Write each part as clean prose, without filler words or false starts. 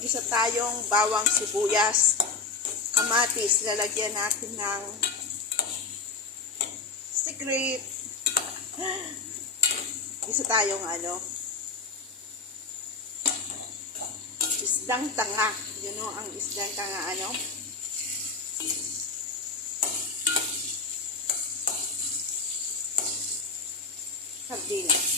Mag-isa tayong bawang sibuyas, kamatis. Lalagyan natin ng secret. Isa tayong isdang tanga. Yun o, ang isdang tanga sardinas.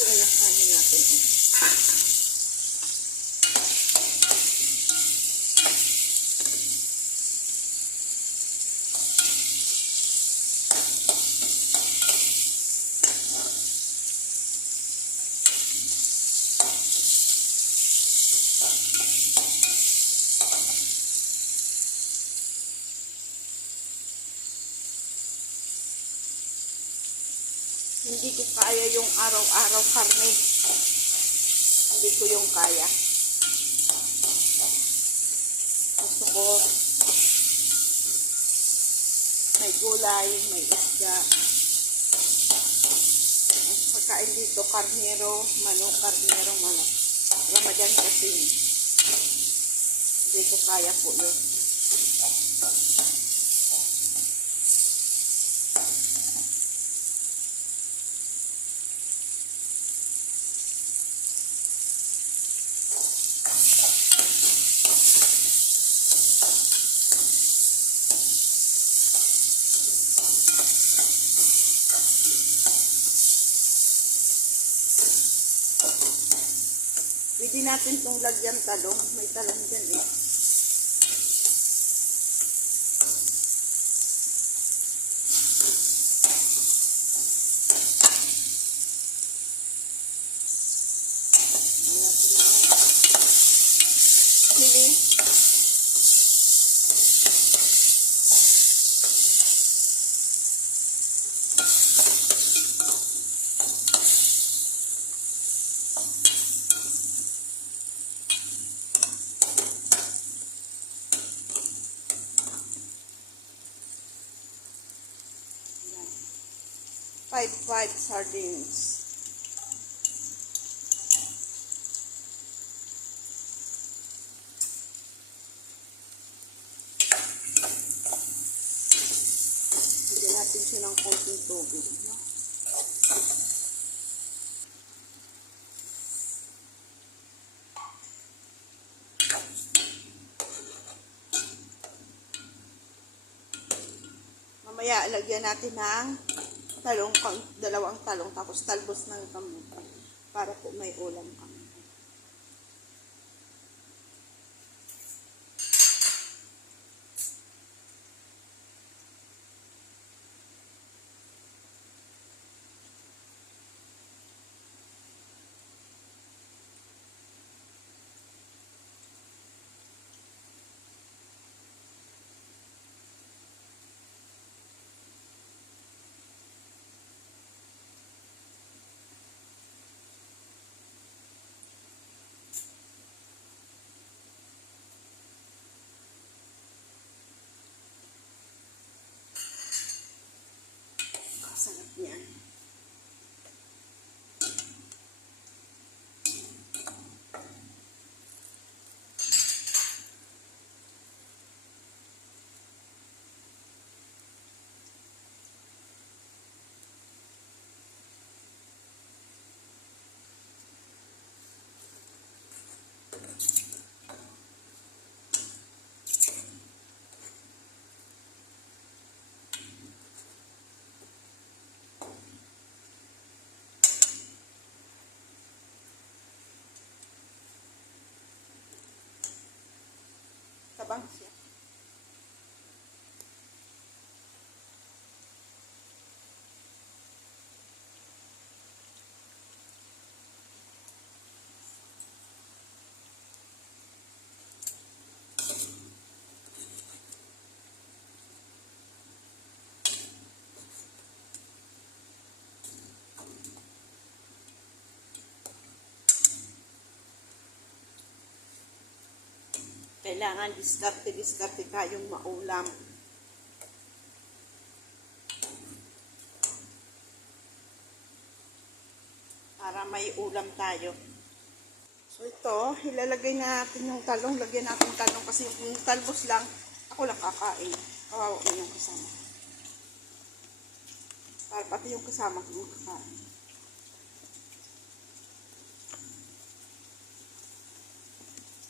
Ito yung kanin natin. Hindi ko kaya yung araw-araw karne. Hindi ko yung kaya. Gusto ko may gulay, may isda. Ang pagkain dito, karnero, manok. Ramadan kasi. Hindi ko kaya po yun. Pwede natin itong lagyan talong. May talong dyan eh. Sili. Five sardines. Lagyan natin siya ng konting tubig, no? Mamaya lagyan natin ng dalawang talong, tapos talbos ng kamuti para po may ulam kami. Sarap niyan. Tabang siya. Kailangan diskarte tayong maulam. Para may ulam tayo. So ito, ilalagay natin yung talong. Lagyan natin talong kasi yung talbos lang, ako lang kakain. Kawawa mo yung kasama. Para pati yung kasama ko yung kakain.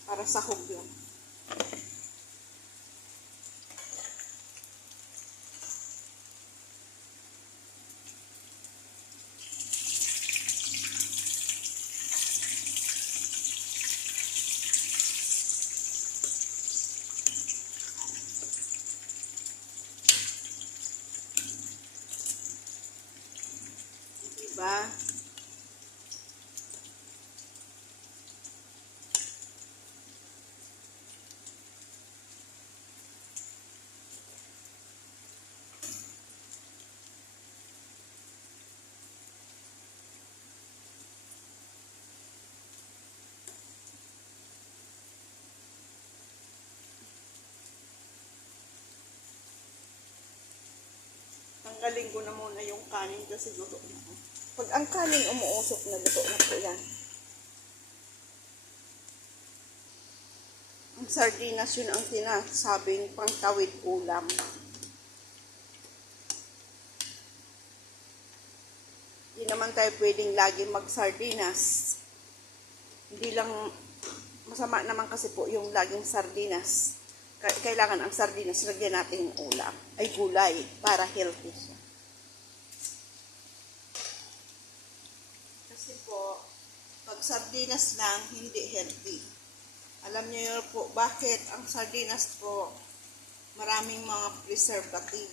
Para sahog yun. Diba? Tanggalin ko na muna yung kanin kasi luto na. Pag ang kanin umuusok na, luto na po yan. Ang sardinas yun ang sinasabing pangtawid ulam. Hindi naman tayo pwedeng lagi mag-sardinas. Hindi lang, masama naman kasi po yung laging sardinas. Kailangan ang sardinas, lagyan natin yung ulam. Ay gulay, para healthy siya. Kasi po, pag sardinas lang, hindi healthy. Alam niyo po, bakit ang sardinas po, maraming mga preservative.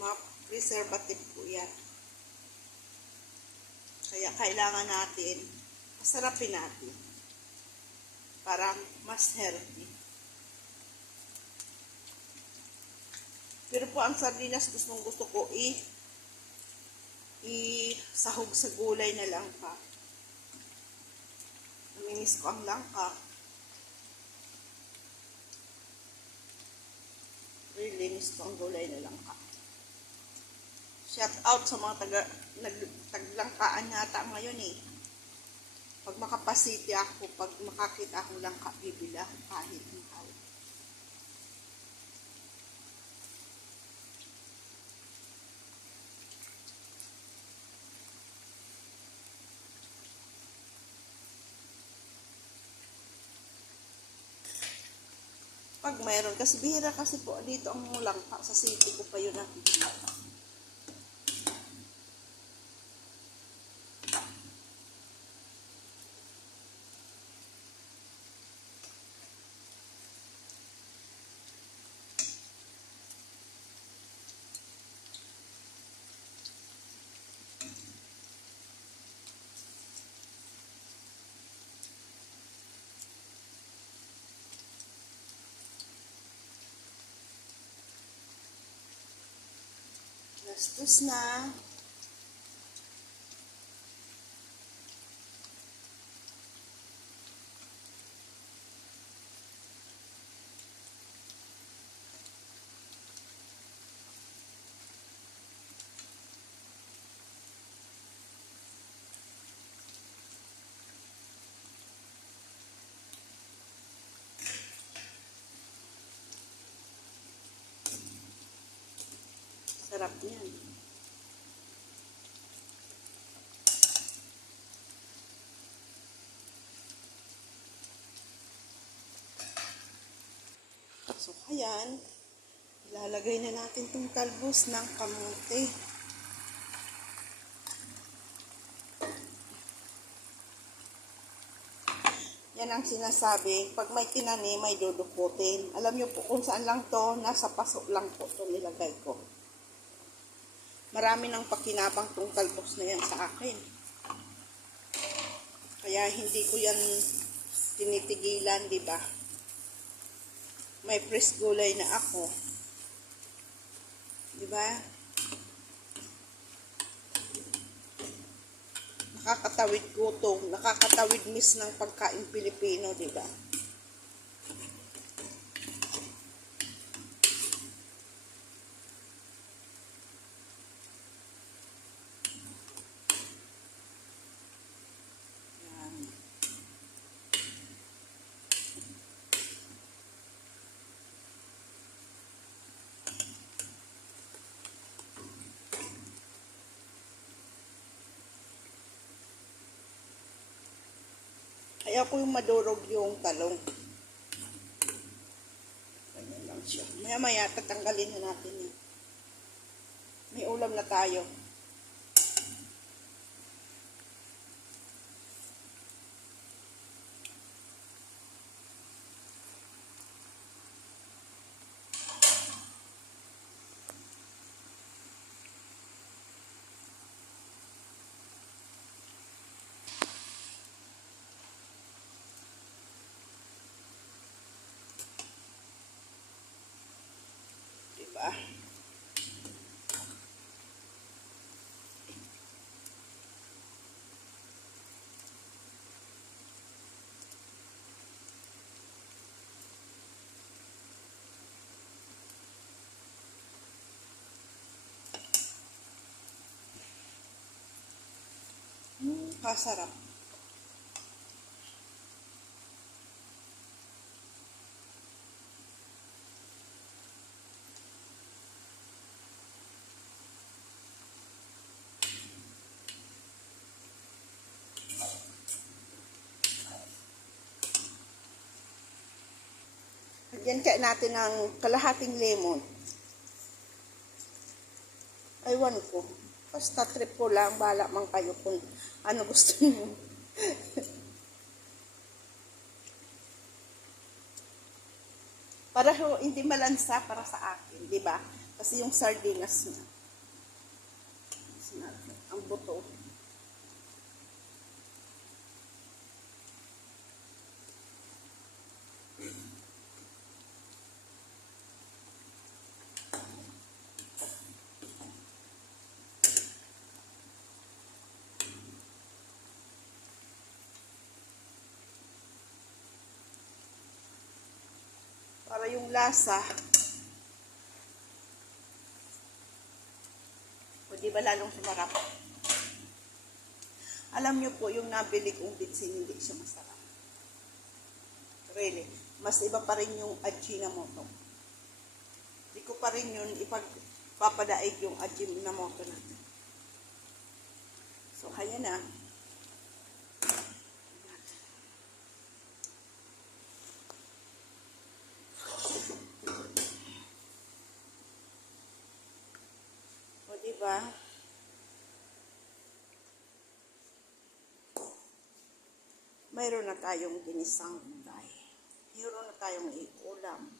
Mga preservative po yan. Kaya kailangan natin, masarapin natin. Para mas healthy. Pero po ang sardinas gusto ko sahog sa gulay na langka. Namimiss ko ang langka. Really miss ko ang gulay na langka. Shout out sa mga taglangkaan yata ngayon eh. Pag makapasiti ako, pag makakita akong langka, bibili ako kahit ng kahit. Pag mayroon, kasi bihira kasi po dito ang langka sa city ko pa yun nakikita. Gastos na. Sarap niyan. So, ayan. Ilalagay na natin itong talbos ng kamote. Yan ang sinasabi. Pag may tinanim, may dudukutin. Alam nyo po kung saan lang to, nasa paso lang po ito nilagay ko. Marami ng pakinabang tong talbos na yan sa akin. Kaya hindi ko yan tinitigilan, di ba? May fresh gulay na ako. Di ba? Nakakatawid gutom, nakakatawid miss ng pagkain Pilipino, di ba? Ayaw ko yung madurog yung talong. Ganyan lang siya. Maya-maya, tatanggalin na natin yan. May ulam na tayo. Diba? Kasarap. Lagyan kaya natin ng kalahating lemon. Aywan ko. Basta trip ko lang, bahala man kayo kung ano gusto niyo. Para hindi malansa para sa akin, di ba? Kasi yung sardinas na, ang buto. Para yung lasa, o di ba lalong sumarap? Alam nyo po, yung nabili kong bitsin, hindi siya masarap. Really. Mas iba pa rin yung Ajinomoto. Hindi ko pa rin yun ipagpapadaig yung Ajinomoto natin. So, kaya na. O, diba? Mayroon na tayong ginisang gulay. Mayroon na tayong ulam.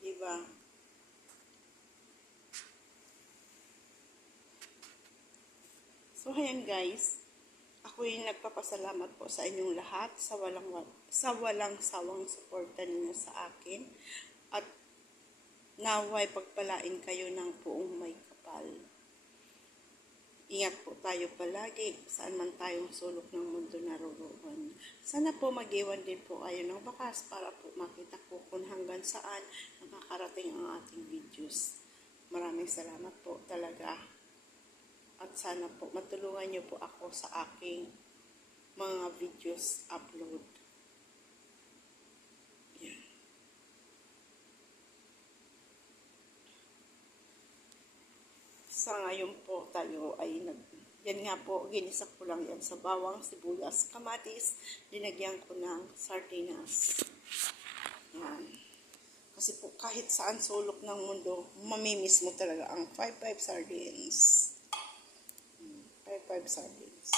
Diba? So, ayan guys. Ako'y nagpapasalamat po sa inyong lahat sa walang sawang suporta ninyo sa akin. At naway pagpalain kayo ng buong may kapal. Ingat po tayo palagi saan man tayong sulok ng mundo naroroon. Sana po mag-iwan din po kayo ng bakas para po makita po kung hanggang saan nakakarating ang ating videos. Maraming salamat po talaga. At sana po matulungan niyo po ako sa aking mga videos upload. Yan. Sa ngayon po tayo ay yan nga po, ginisa ko lang yan sa bawang, sibuyas, kamatis, dinagyan ko ng sardinas. Yan. Kasi po kahit saan sulok ng mundo, mamimiss mo talaga ang 5-5 sardines. 5-5 sardines.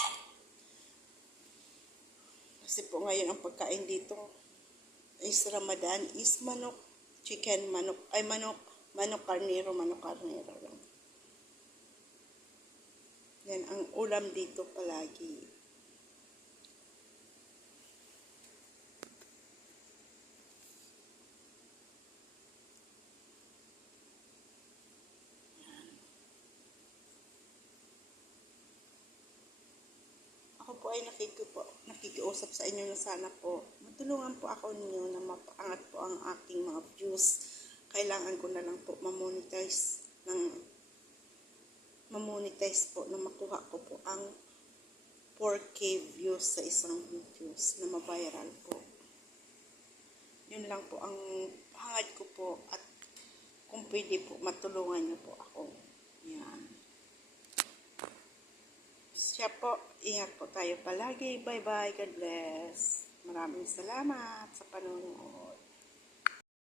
Kasi po ngayon ang pagkain dito is Ramadan is manok, chicken, manok karnero lang. Yan ang ulam dito palagi. ay nakikiusap sa inyo na sana po matulungan po ako ninyo na mapaangat po ang aking mga views. Kailangan ko na lang po mamonetize po na makuha ko po ang 4K views sa isang videos na ma-viral po. Yun lang po ang hangad ko po at kung pwede po matulungan niyo po ako. Yan. Siya po, ingat po tayo palagi. Bye-bye. God bless. Maraming salamat sa panonood.